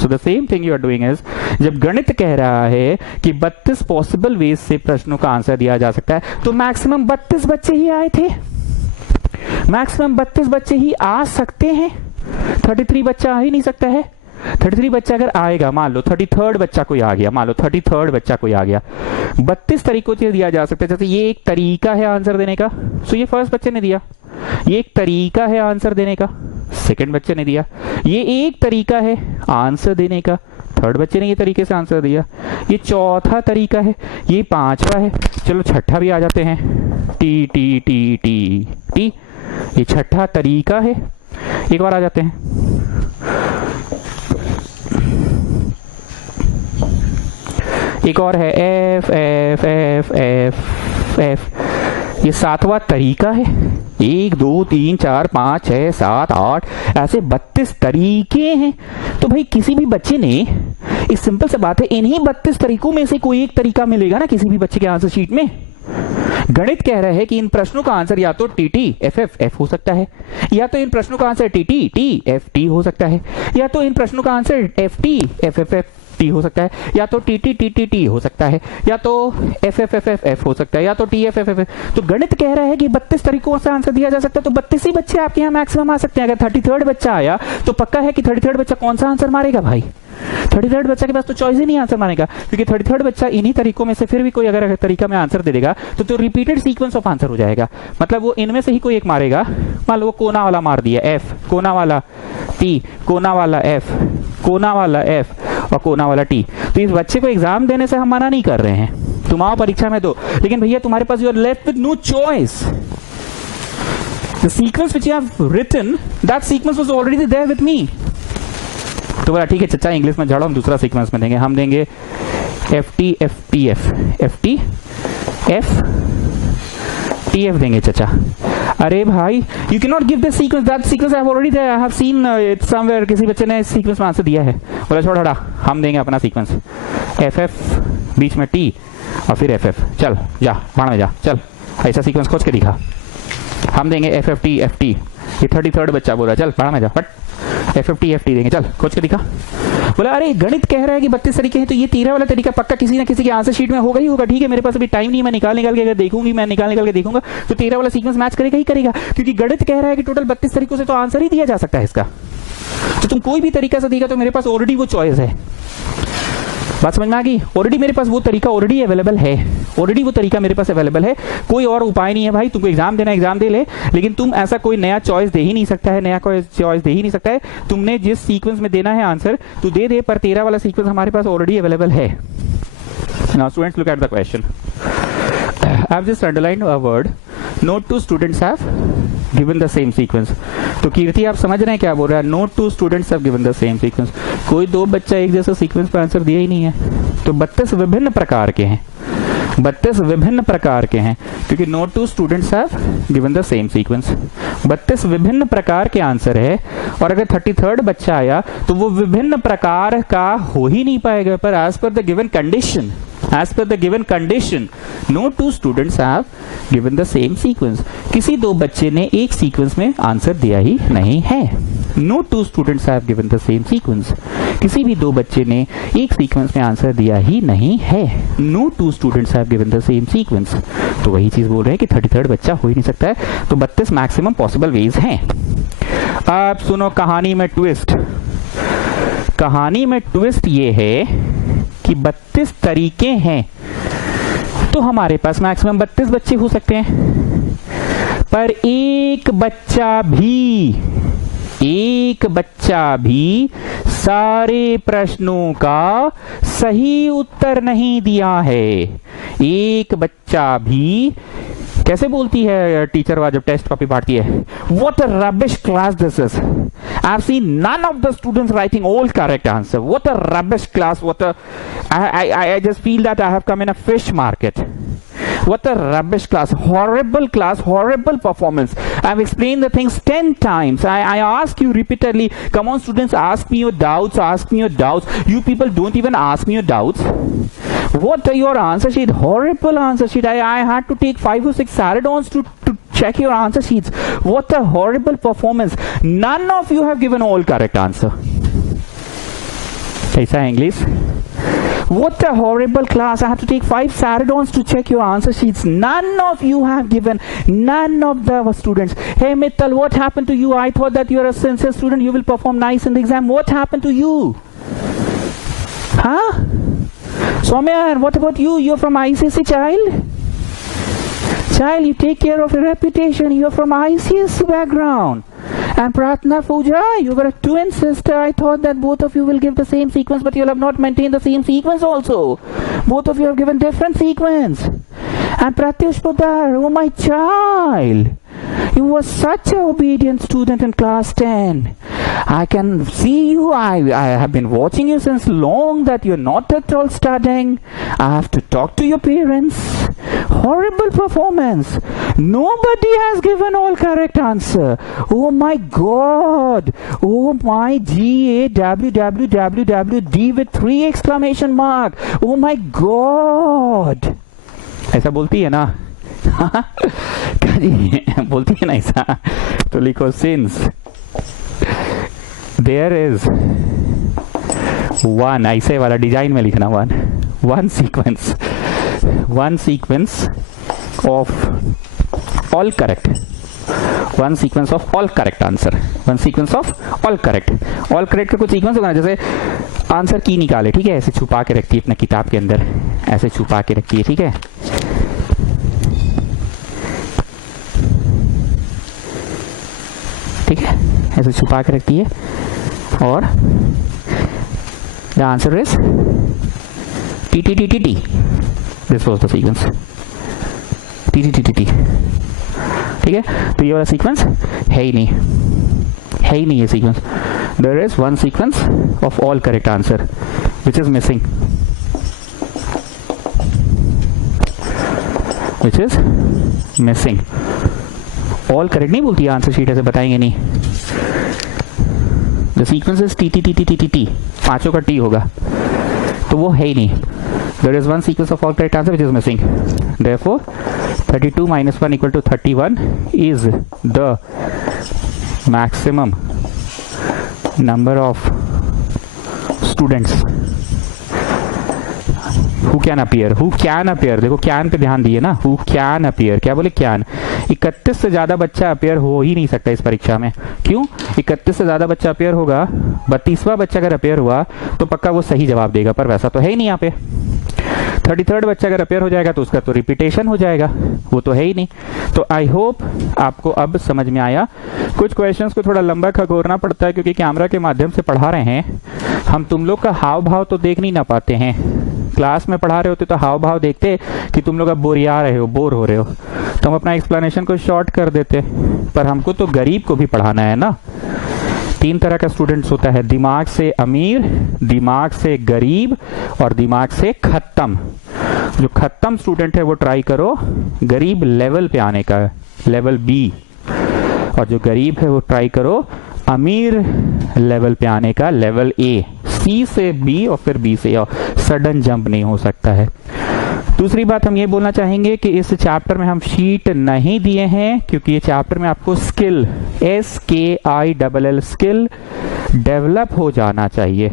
So the same thing you are doing is, जब गणित कह रहा है कि 32 पॉसिबल वेज से प्रश्नों का आंसर दिया जा सकता है, तो मैक्सिमम 32 बच्चे ही आए थे, मैक्सिमम 32 बच्चे ही आ सकते हैं। 33 बच्चा आ ही नहीं सकता है। 33 बच्चा अगर आएगा, मान लो 33rd बच्चा कोई आ गया, मान लो 33rd बच्चा कोई आ गया, 32 तरीकों से दिया जा सकता है। जैसे ये एक तरीका है आंसर देने का, सो ये फर्स्ट बच्चे ने दिया। ये एक तरीका है आंसर देने का, सेकंड बच्चे ने दिया। ये एक तरीका है आंसर देने का, थर्ड बच्चे ने ये तरीके से आंसर दिया। ये चौथा तरीका है, ये पांचवा है, चलो छठा भी आ जाते हैं, T T T T T, ये छठा तरीका है। एक बार आ जाते हैं, एक और है F F F F F, ये सातवां तरीका है। 1 2 3 4 5 6 7 8 ऐसे 32 तरीके हैं। तो भाई किसी भी बच्चे ने, इस सिंपल से बात है, इन्हीं 32 तरीकों में से कोई एक तरीका मिलेगा ना किसी भी बच्चे के आंसर शीट में। गणित कह रहा है कि इन प्रश्नों का आंसर या तो टीटी एफ एफ एफ हो सकता है, या तो इन प्रश्नों का answer TT T F T हो सकता है, या तो इन प्रश्नों का answer F T F F F T हो सकता है, या तो T T T T T हो सकता है, या तो F F F F F हो सकता है, या तो टी एफ एफ एफ। तो गणित कह रहा है कि 32 तरीकों से आंसर दिया जा सकता है, तो 32 ही बच्चे आपके यहाँ मैक्सिमम आ सकते हैं। अगर 33rd बच्चा आया तो पक्का है कि 33rd बच्चा कौन सा आंसर मारेगा भाई? 33rd बच्चा के पास तो चॉइस ही नहीं आंसर मारेगा, क्योंकि 33rd बच्चा इन्हीं तरीकों में से फिर भी कोई अगर तरीका में आंसर दे देगा तो रिपीटेड सीक्वेंस ऑफ आंसर हो जाएगा। मतलब वो इनमें से ही कोई एक मारेगा। मान लो वो कोना वाला मार दिया एफ, कोना वाला टी, कोना वाला एफ, कोना वाला एफ और कोना वाला टी। तो इस बच्चे को एग्जाम देने से हम मना नहीं कर रहे हैं, तुम आओ परीक्षा में दो, लेकिन भैया तुम्हारे पास you are left with no choice. The sequence which you have written, that sequence was already there with me. तो बोला ठीक है चचा इंग्लिश में झाड़ो, हम दूसरा सीक्वेंस में देंगे, हम देंगे F T F T F F T F T F देंगे चाचा। अरे भाई you can not give the sequence, that sequence I have already there, I have seen it somewhere. किसी बच्चे ने इस सीक्वेंस में आंसर दिया है, बोला छोड़ हटा, हम देंगे अपना सीक्वेंस, एफ एफ बीच में टी और फिर एफ एफ। चल जा भाड़ में जा, चल ऐसा सीक्वेंस खोज के दिखा। हम देंगे F F T F T. ये 33rd बच्चा बोल रहा है, चल भाड़ में जा, फट F F T F T देंगे, चल खोज के दिखा। बोला अरे गणित कह रहा है कि 32 तरीके हैं, तो ये 13 वाला तरीका पक्का किसी ना किसी के आंसर शीट में होगा ही होगा। ठीक है, मेरे पास अभी टाइम नहीं, मैं निकाल के अगर देखूंगी, मैं निकाल के देखूंगा तो 13 वाला सीक्वेंस मैच करेगा ही करेगा, क्योंकि गणित कह रहा है कि टोटल 32 तरीकों से तो आंसर ही दिया जा सकता है इसका। तो तुम कोई भी तरीका से देगा तो मेरे पास ऑलरेडी वो चॉइस है। बात समझ में आ गई? ऑलरेडी मेरे पास वो तरीका ऑलरेडी अवेलेबल है, ऑलरेडी वो तरीका मेरे पास अवेलेबल है। कोई और उपाय नहीं है भाई, तुमको एग्जाम देना एग्जाम दे ले, लेकिन तुम ऐसा कोई नया चॉइस दे ही नहीं सकता है, नया कोई चॉइस दे ही नहीं सकता है। तुमने जिस सीक्वेंस में देना है आंसर तो दे दे, पर 13 वाला सीक्वेंस हमारे पास ऑलरेडी अवेलेबल है। Now students look at the question. I have just underlined a word. No two students have given the same sequence. तो कीर्ति आप समझ रहे हैं क्या बोल रहा है? No two students have given the same sequence. कोई दो बच्चा एक जैसा सीक्वेंस पर आंसर दिया ही नहीं है। तो 32 विभिन्न प्रकार के हैं, 32 विभिन्न प्रकार के हैं, क्योंकि no two students have given the same sequence. 32 विभिन्न प्रकार के आंसर है, और अगर 33rd बच्चा आया तो वो विभिन्न प्रकार का हो ही नहीं पाएगा। पर as per the given condition, as per the given condition, no two students have given the same sequence. किसी दो बच्चे ने एक सीक्वेंस में आंसर दिया ही नहीं है। No two students have given the same sequence. किसी भी दो बच्चे ने एक सीक्वेंस में आंसर दिया ही नहीं है। No two students have given the same sequence. तो वही चीज बोल रहे हैं कि 33rd बच्चा हो ही नहीं सकता है। तो 32 मैक्सिमम पॉसिबल वेज हैं। अब सुनो कहानी में ट्विस्ट। कहानी में ट्विस्ट ये है कि 32 तरीके हैं, तो हमारे पास मैक्सिमम 32 बच्चे हो सकते हैं। पर एक बच्चा भी सारे प्रश्नों का सही उत्तर नहीं दिया है। एक बच्चा भी कैसे बोलती है टीचर वहां जब टेस्ट कॉपी बांटती है, what a rubbish class this is. I've seen none of the students writing all correct answer. What a rubbish class. I just feel that I have come in a fish market. What a rubbish class, horrible performance. I've explained the things 10 times. I ask you repeatedly, come on students, ask me your doubts. You people don't even ask me your doubts. What are your answer sheet? Horrible answer sheet. I had to take 5 or 6 Saradons to check your answer sheets. What a horrible performance. None of you have given all correct answer. कैसा है English? What a horrible class. I have to take 5 Saradons to check your answer sheets. None of you have given. None of the students. Hey Mittal, what happened to you? I thought that you are a sincere student. You will perform nice in the exam. What happened to you? Huh? Soumya, what about you? You're from ICSE, child? Child, you take care of your reputation. You're from ICSE background. And Pratna Pooja, you were a twin sister. I thought that both of you will give the same sequence, but you have not maintained the same sequence also. Both of you have given different sequence. And Pratyush Poddar, oh my child, you were such an obedient student in class 10. I can see you. I have been watching you since long that you're not at all studying. I have to talk to your parents. Horrible performance. Nobody has given all correct answer. Oh my God. Oh my GAWWWD with 3 exclamation mark. Oh my God. ऐसा बोलती है ना? बोलती है ना ऐसा? तो लिखो सिंस देयर इज वन, ऐसे वाला डिजाइन में लिखना, one sequence of all correct, one sequence of all correct answer, one sequence of all correct का कुछ सीक्वेंस होगा ना। जैसे आंसर की निकाले, ठीक है, ऐसे छुपा के रखती है अपने किताब के अंदर, ऐसे छुपा के रखती है, ठीक है। ठीक है, ऐसे छुपा के रखती है, और the answer is T T T T T. This was the sequence, T T T T T. ठीक है, तो ये वाला सीक्वेंस है ही नहीं ये sequence. There is one sequence of all correct answer which is missing. Which is missing. All correct नहीं बोलती आंसर शीट, ऐसे बताएंगे नहीं। The sequence is T T T T T T T, पांचों का टी होगा, तो वो है ही नहीं। There is one sequence of all correct answer which is missing. Therefore 32 minus 1 equal to 31 is the maximum number of students who can appear। who can appear, देखो can पे ध्यान दिए ना, who can appear, क्या बोले can। 31 से ज्यादा बच्चा अपेयर हो ही नहीं सकता इस परीक्षा में। क्यों? 31 से ज्यादा बच्चा अपेयर होगा, 32वां बच्चा अगर अपेयर हुआ तो पक्का वो सही जवाब देगा, पर वैसा तो है ही नहीं यहाँ पे। 33rd बच्चा अगर अपेयर हो जाएगा तो उसका तो रिपीटेशन हो जाएगा, वो तो है ही नहीं। तो आई होप आपको अब समझ में आया। कुछ क्वेश्चंस को थोड़ा लंबा खगोरना पड़ता है क्योंकि कैमरा के माध्यम से पढ़ा रहे हैं हम, तुम लोग का हाव भाव तो देख नहीं ना पाते हैं। क्लास में पढ़ा रहे होते तो हाव भाव देखते कि तुम लोग अब बोरिया रहे हो, बोर हो रहे हो, तो हम अपना एक्सप्लेनेशन को शॉर्ट कर देते, पर हमको तो गरीब को भी पढ़ाना है ना। 3 तरह का स्टूडेंट्स होता है, दिमाग से अमीर, दिमाग से गरीब और दिमाग से खत्म। जो खत्म स्टूडेंट है वो ट्राई करो गरीब लेवल पे आने का, लेवल बी, और जो गरीब है वो ट्राई करो अमीर लेवल पे आने का, लेवल ए। सी से बी और फिर बी से, और सडन जंप नहीं हो सकता है। दूसरी बात हम ये बोलना चाहेंगे कि इस चैप्टर में हम शीट नहीं दिए हैं क्योंकि ये चैप्टर में आपको स्किल, SKILL स्किल डेवलप हो जाना चाहिए।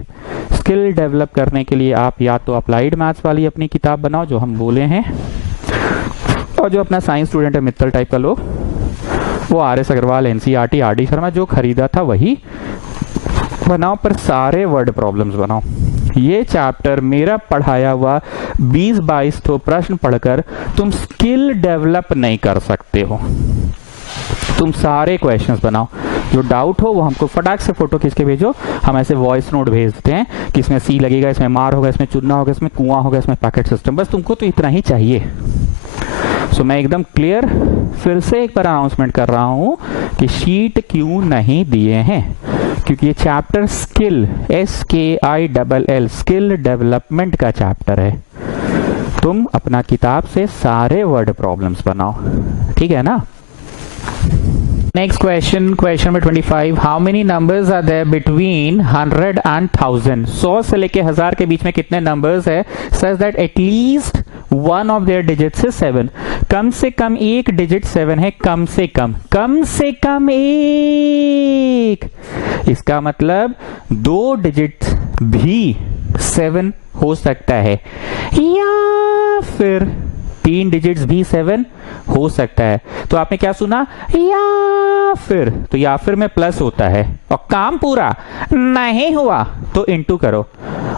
स्किल डेवलप करने के लिए आप या तो अप्लाइड मैथ्स वाली अपनी किताब बनाओ जो हम बोले हैं, और जो अपना साइंस स्टूडेंट है मित्तल टाइप का लो, वो RS Agarwal, NCERT, RD Sharma जो खरीदा था वही बनाओ, पर सारे वर्ड प्रॉब्लम्स बनाओ। ये चैप्टर मेरा पढ़ाया हुआ 20-22 तो प्रश्न पढ़कर तुम स्किल डेवलप नहीं कर सकते हो। तुम सारे क्वेश्चंस बनाओ, जो डाउट हो वो हमको फटाक से फोटो खींच के भेजो, हम ऐसे वॉइस नोट भेजते हैं कि इसमें सी लगेगा, इसमें मार होगा, इसमें चुनना होगा, इसमें कुआं होगा, इसमें पैकेट सिस्टम, बस तुमको तो इतना ही चाहिए। सो मैं एकदम क्लियर फिर से एक बार अनाउंसमेंट कर रहा हूं कि शीट क्यों नहीं दिए हैं, क्योंकि ये chapter skill, SKILL skill development का चैप्टर है। तुम अपना किताब से सारे वर्ड प्रॉब्लम्स बनाओ, ठीक है ना। Next question, question number 25, how many numbers are there between 100 and 1000। 100 से लेके 1000 के बीच में कितने नंबर्स है such that at least one of their digits is 7। कम से कम एक डिजिट 7 है, कम से कम एक। इसका मतलब 2 डिजिट भी 7 हो सकता है, या फिर 3 डिजिट्स भी 7 हो सकता है। तो आपने क्या सुना? या फिर, तो या फिर में प्लस होता है, और काम पूरा नहीं हुआ तो इनटू करो,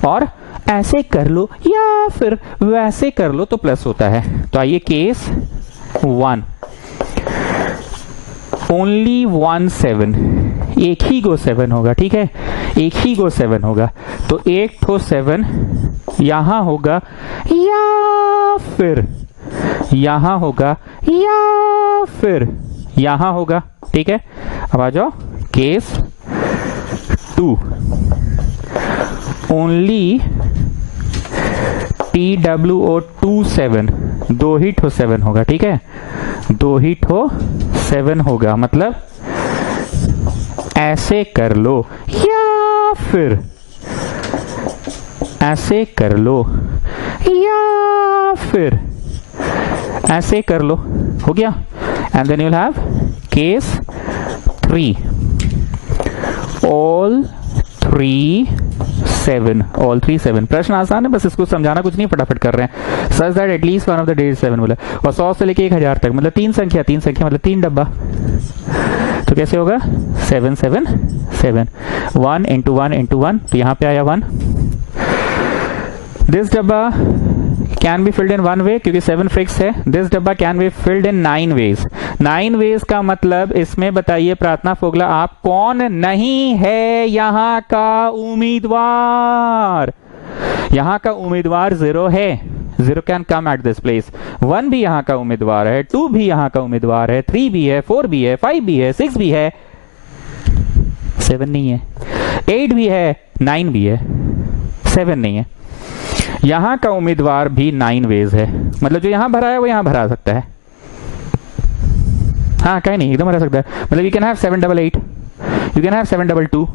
और ऐसे कर लो या फिर वैसे कर लो तो प्लस होता है। तो आइए केस 1, ओनली 1 7, एक ही गो 7 होगा, ठीक है, एक ही गो 7 होगा, तो एक ठो 7 यहां होगा या फिर यहां होगा या फिर यहां होगा, ठीक है। अब आ जाओ केस 2, ओनली TWO27, 2 ही ठो 7 होगा, ठीक है, 2 ही ठो 7 होगा, मतलब ऐसे कर लो या फिर ऐसे कर लो या फिर ऐसे कर लो, हो गया। And then you will have case 3, all 3 7। प्रश्न आसान है, बस इसको समझाना कुछ नहीं, फटाफट कर रहे हैं। Such that at least one of the digit 7 बोला, और 100 से लेके 1000 तक, मतलब 3 संख्या मतलब 3 डब्बा। तो कैसे होगा? 7 7 7, 1 into 1 into 1, तो यहां पे आया 1। दिस डब्बा can be filled in 1 way क्योंकि 7 फिक्स है। दिस डब्बा can be filled in 9 ways. 9 ways का मतलब इसमें बताइए प्रार्थना फोगला, आप कौन नहीं है यहां का उम्मीदवार? यहां का उम्मीदवार 0 है, 0 can come at this place. 1 भी यहां का उम्मीदवार है, 2 भी यहां का उम्मीदवार है, 3 भी है, 4 भी है, 5 भी है, 6 भी है, 7 नहीं है, 8 भी है, 9 भी है, 7 नहीं है। यहां का उम्मीदवार भी 9 वेज है, मतलब जो यहां भरा है वो यहां भरा सकता है। हाँ कहीं नहीं, एकदम भरा सकता है। मतलब you can have 788, you can have 722,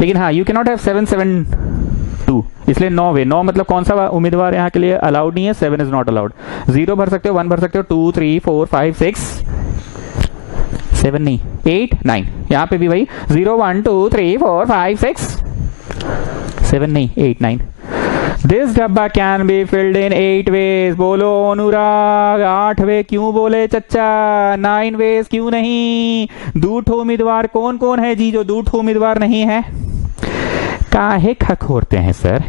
लेकिन हाँ यू कैन नॉट हैव 772, इसलिए 9 वे। 9 मतलब कौन सा उम्मीदवार यहाँ के लिए अलाउड नहीं है? 7 इज नॉट अलाउड। 0 भर सकते हो, 1 भर सकते हो, 2 3 4 5 6 7 नहीं 8 9, यहाँ पे भी भाई 0 1 2 3 4 5 6 7 नहीं 8 9। दिस डब्बा can be filled in 8 ways. बोलो अनुराग, 8 वे क्यों बोले चच्चा? 9 वेज क्यों नहीं? दूठ उम्मीदवार कौन कौन है जी जो दूठ उम्मीदवार नहीं है? काहे खखोरते हैं सर?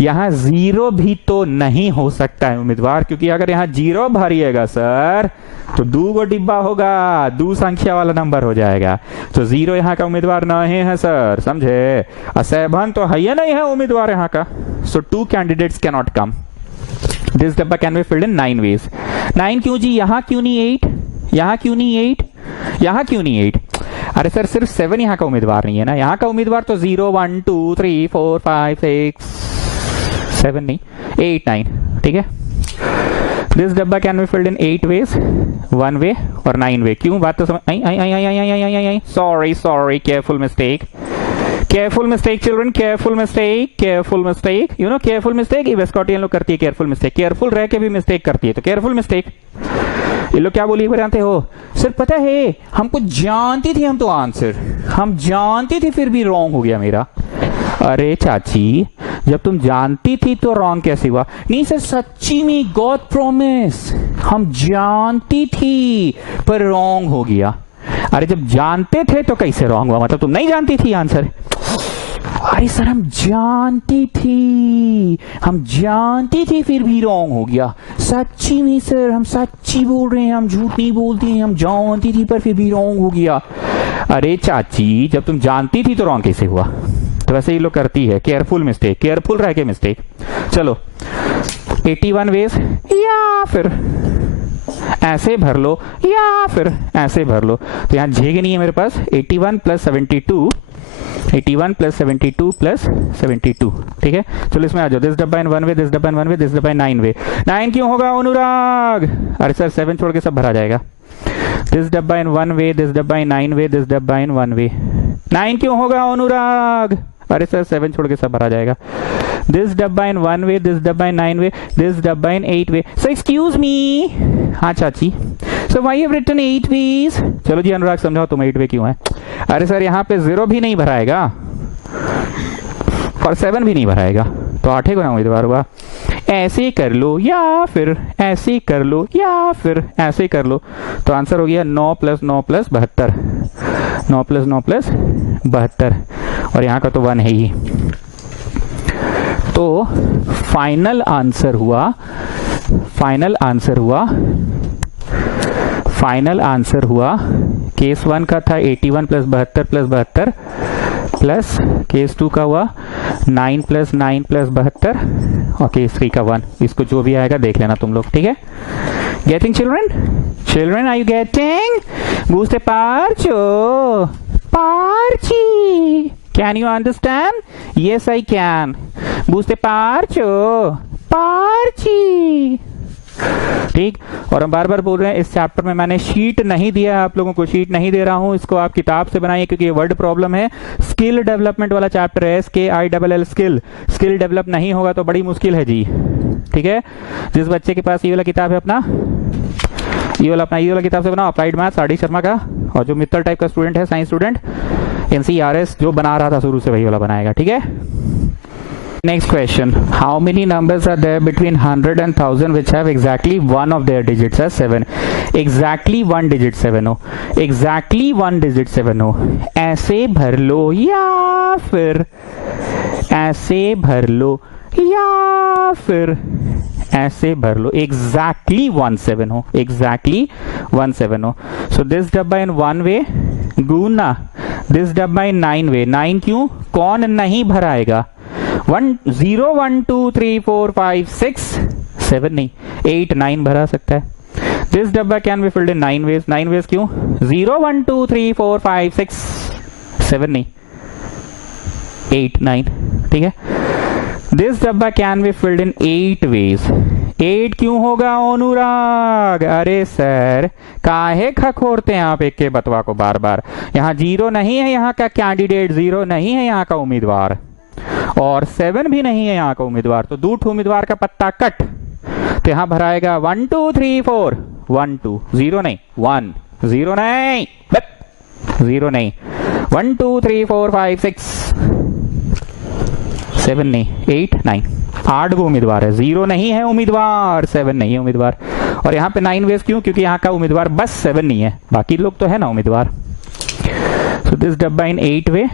यहाँ 0 भी तो नहीं हो सकता है उम्मीदवार, क्योंकि अगर यहाँ 0 भरिएगा सर तो 2 गो डिब्बा होगा, 2 संख्या वाला नंबर हो जाएगा। तो 0 यहाँ का उम्मीदवार नहीं है सर, समझे? 7 तो है नहीं है उम्मीदवार यहाँ का। So 2 candidates can not come. This डब्बा can be filled in 9 ways. 9 क्यों जी? यहाँ क्यों नहीं 8? यहाँ क्यों नहीं 8? यहाँ क्यों नहीं 8? अरे सर सिर्फ 7 यहाँ का उम्मीदवार नहीं है ना, यहाँ का उम्मीदवार तो 0 1 2 3 4 5 6 7 नहीं 8 9, ठीक है? दिस डब्बा can be filled in 8 ways, 1 way और 9 वे। क्यों? बात तो समझ आई। Sorry careful mistake, careful mistake children, careful mistake, you know careful mistake. ये वेस्कॉटियन लोग करती है केयरफुल मिस्टेक, केयरफुल रह के भी मिस्टेक करती है, तो केयरफुल मिस्टेक। ये लोग क्या बोली जानते हो? सर पता है हमको जानती थी, हम तो आंसर हम जानती थी फिर भी रॉन्ग हो गया मेरा। अरे चाची, जब तुम जानती थी तो रॉन्ग कैसे हुआ? नहीं सर सच्ची में, गॉड प्रॉमिस, हम जानती थी पर रॉन्ग हो गया। अरे जब जानते थे तो कैसे रॉन्ग हुआ? मतलब तुम नहीं जानती थी आंसर? अरे सर हम जानती थी फिर भी रॉन्ग हो गया। सच्ची में सर, हम सच्ची बोल रहे हैं, हम झूठ नहीं बोलते हैं, हम जानती थी पर फिर भी रॉन्ग हो गया। अरे चाची, जब तुम जानती थी तो रॉन्ग कैसे हुआ? तो वैसे ही लोग करती है केयरफुल मिस्टेक, केयरफुल रह के मिस्टेक। चलो 81 वेज, या फिर ऐसे भर लो या फिर ऐसे भर लो। तो यहाँ झेग नहीं है मेरे पास। 81 प्लस 72, 81 प्लस 72 प्लस 72, ठीक है? चलो इसमें आ जाओ। दिस डब्बा इन 1 वे, दिस डब्बा इन 1 वे, दिस डब्बा इन 9 वे। 9 क्यों होगा अनुराग? अरे सर 7 छोड़ के सब भरा जाएगा। दिस डब्बा इन 1 वे, दिस डब्बा इन 9 वे, दिस डब्बा इन 1 वे। 9 क्यों होगा अनुराग? अरे सर 7 छोड़ के सब भरा जाएगा। दिस डब्बा इन 1 वे, दिस डब्बा इन 9 वे, दिस डब्बा इन 8 वे। सो एक्सक्यूज मी, हाँ चाची, so why have written 8 ways? चलो जी अनुराग समझाओ तुम 8 वे क्यों है? अरे सर यहाँ पे 0 भी नहीं भराएगा और 7 भी नहीं भराएगा, तो 8 को ना उम्मीदवार हुआ। ऐसे कर लो या फिर ऐसे कर लो या फिर ऐसे कर लो, तो आंसर हो गया 9 प्लस 9 प्लस 72, 9 प्लस 9 प्लस 72, और यहाँ का तो 1 है ही। तो फाइनल आंसर हुआ, फाइनल आंसर हुआ केस 1 का था 81 प्लस 72 प्लस 72, प्लस केस 2 का हुआ 9 प्लस 9 प्लस 72, और केस 3 का 1। इसको जो भी आएगा देख लेना तुम लोग, ठीक है? Getting children, are you getting? गुस्ते पार्ची, can you understand? Yes I can. गुस्ते पार्ची, ठीक। और हम बार बार बोल रहे हैं इस चैप्टर में मैंने शीट नहीं दिया है आप लोगों को, शीट नहीं दे रहा हूं, इसको आप किताब से बनाइए क्योंकि ये वर्ड प्रॉब्लम है। स्किल डेवलपमेंट वाला चैप्टर है, SKILL स्किल। स्किल डेवलप नहीं होगा तो बड़ी मुश्किल है जी, ठीक है? जिस बच्चे के पास ये वाला किताब है अपना, ये वाला किताब से बनाओ, अप्लाइड मैथ्स RD शर्मा का। और जो मित्तल टाइप का स्टूडेंट है, साइंस स्टूडेंट, NCRS जो बना रहा था शुरू से वही वाला बनाएगा, ठीक है? Next question, how many numbers are there between 100 and 1000 which have exactly one of their digits as 7? Exactly one digit 7 हो, exactly one digit 7 हो। ऐसे भर लो या फिर ऐसे भर लो या फिर ऐसे भर लो। exactly 17 हो, exactly 17 हो। so this डब्बा in 1 way गुना this डब्बा in 9 way। 9 क्यों? कौन नहीं भराएगा? 0 1 2 3 4 5 6 7 नहीं 8 9 भरा सकता है। दिस डब्बा can be filled in 9 ways. 9 ways क्यों? 0 1 2 3 4 5 6 7 नहीं 8 9, ठीक है? दिस डब्बा can be filled in 8 ways. 8 क्यों होगा अनुराग? अरे सर काहे खखोरते हैं आप एक के बतवा को बार बार? यहाँ 0 नहीं है, यहाँ का कैंडिडेट 0 नहीं है, यहाँ का उम्मीदवार, और 7 भी नहीं है यहाँ का उम्मीदवार, तो 2 उम्मीदवार का पत्ता कट, तो यहाँ भराएगा 1 2 3 4 1 2 0 नहीं 1 0 नहीं 0 नहीं 1 2 3 4 5 6 7 नहीं 8 9 8 वो उम्मीदवार है, 0 नहीं है उम्मीदवार, 7 नहीं है उम्मीदवार, और यहाँ पे 9 वेज क्यों? क्योंकि यहाँ का उम्मीदवार बस 7 नहीं है, बाकी लोग तो है ना उम्मीदवार. सो दिस डब्बा इन 8 वे,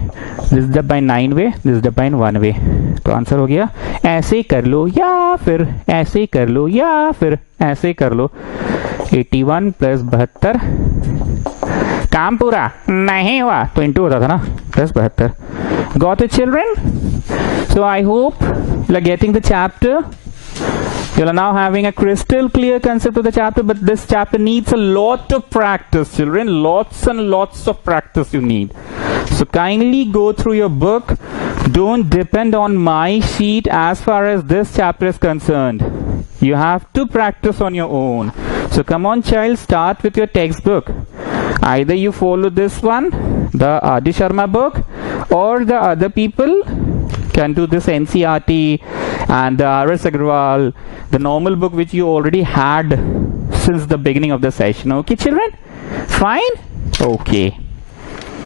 दिस डब्बा इन 9 वे, दिस डब्बा इन 1 वे. तो आंसर हो गया ऐसे कर लो या फिर ऐसे कर लो या फिर ऐसे कर लो. 81 प्लस 72 काम पूरा नहीं हुआ तो इंटू होता था ना, plus 72. Got it, children? So I hope you are getting the chapter. You are now having a crystal clear concept of the chapter, but this chapter needs a lot of practice, children. Lots and lots of practice you need. So kindly go through your book. Don't depend on my sheet as far as this chapter is concerned. You have to practice on your own. So come on, child, start with your textbook. Either you follow this one, the Adi Sharma book, or the other people can do this NCERT and the R.S. Agrawal, the normal book which you already had since the beginning of the session. Okay, children? Fine? Okay.